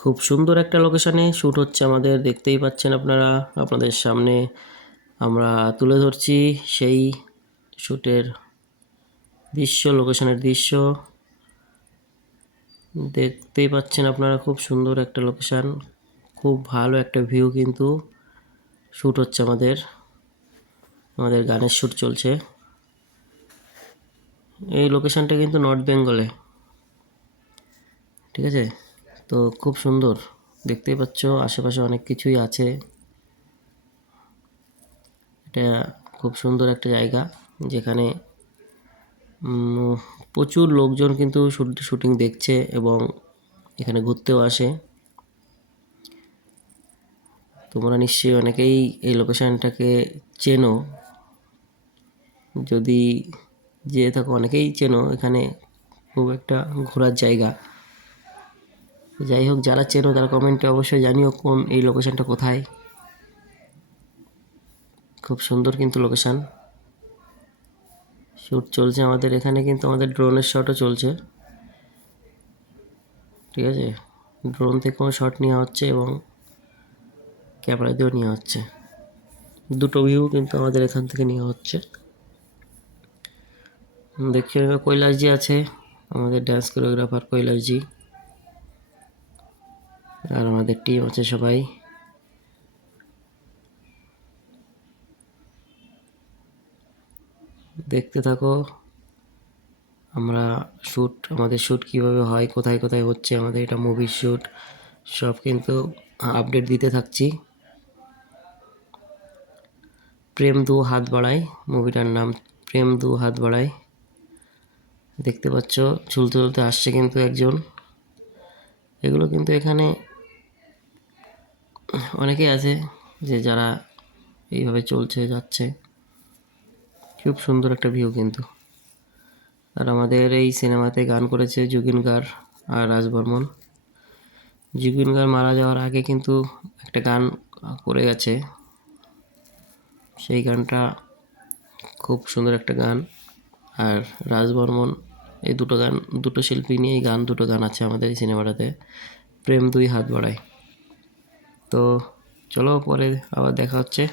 খুব সুন্দর একটা লোকেশনে শ্যুট হচ্ছে আমাদের, দেখতেই পাচ্ছেন আপনারা। আপনাদের সামনে আমরা তুলে ধরছি সেই শ্যুটের দৃশ্য, লোকেশনের দৃশ্য দেখতেই পাচ্ছেন আপনারা। খুব সুন্দর একটা লোকেশান, খুব ভালো একটা ভিউ, কিন্তু শ্যুট হচ্ছে আমাদের গানের শ্যুট চলছে। এই লোকেশানটা কিন্তু নর্থ বেঙ্গলে, ঠিক আছে? তো খুব সুন্দর, দেখতেই পাচ্ছ আশেপাশে অনেক কিছুই আছে। এটা খুব সুন্দর একটা জায়গা, যেখানে প্রচুর লোকজন কিন্তু শুটিং দেখছে এবং এখানে ঘুরতেও আসে। তোমরা নিশ্চয়ই অনেকেই এই লোকেশানটাকে চেনো, যদি যেয়ে থাকো অনেকেই চেনো। এখানে খুব একটা ঘোরার জায়গা। যাই হোক, যারা চেনো তারা কমেন্টে অবশ্যই জানিও কোন এই লোকেশানটা কোথায়। খুব সুন্দর কিন্তু লোকেশান। শ্যুট চলছে আমাদের এখানে, কিন্তু আমাদের ড্রোনের শটও চলছে, ঠিক আছে? ড্রোন থেকেও শট নেওয়া হচ্ছে এবং ক্যামেরা দিয়েও নেওয়া হচ্ছে। দুটো ভিউ কিন্তু আমাদের এখান থেকে নেওয়া হচ্ছে। দেখছি কৈলাসজি আছে, আমাদের ডান্স কোরিওগ্রাফার কৈলাসজি, আর আমাদের টিম আছে সবাই। দেখতে থাকো আমাদের শ্যুট কীভাবে হয়, কোথায় কোথায় হচ্ছে আমাদের এটা মুভির শ্যুট, সব কিন্তু আপডেট দিতে থাকছি। প্রেম দু হাত বাড়ায়, মুভিটার নাম প্রেম দু হাত বাড়ায়। দেখতে পাচ্ছ ঝুলতে ঝুলতে আসছে কিন্তু একজন। এগুলো কিন্তু এখানে অনেকেই আছে যে যারা এইভাবে চলছে যাচ্ছে। খুব সুন্দর একটা ভিউ কিন্তু। আর আমাদের এই সিনেমাতে গান করেছে জুবিন গার্গ আর রাজ বর্মন। জুবিন গার্গ মারা যাওয়ার আগে কিন্তু একটা গান করে গেছে, সেই গানটা খুব সুন্দর একটা গান। আর রাজ বর্মন, এই দুটো শিল্পী নিয়ে এই দুটো গান আছে আমাদের এই সিনেমাটাতে, প্রেম দুই হাত বাড়ায়। তো চলো পরে আবার দেখা হচ্ছে।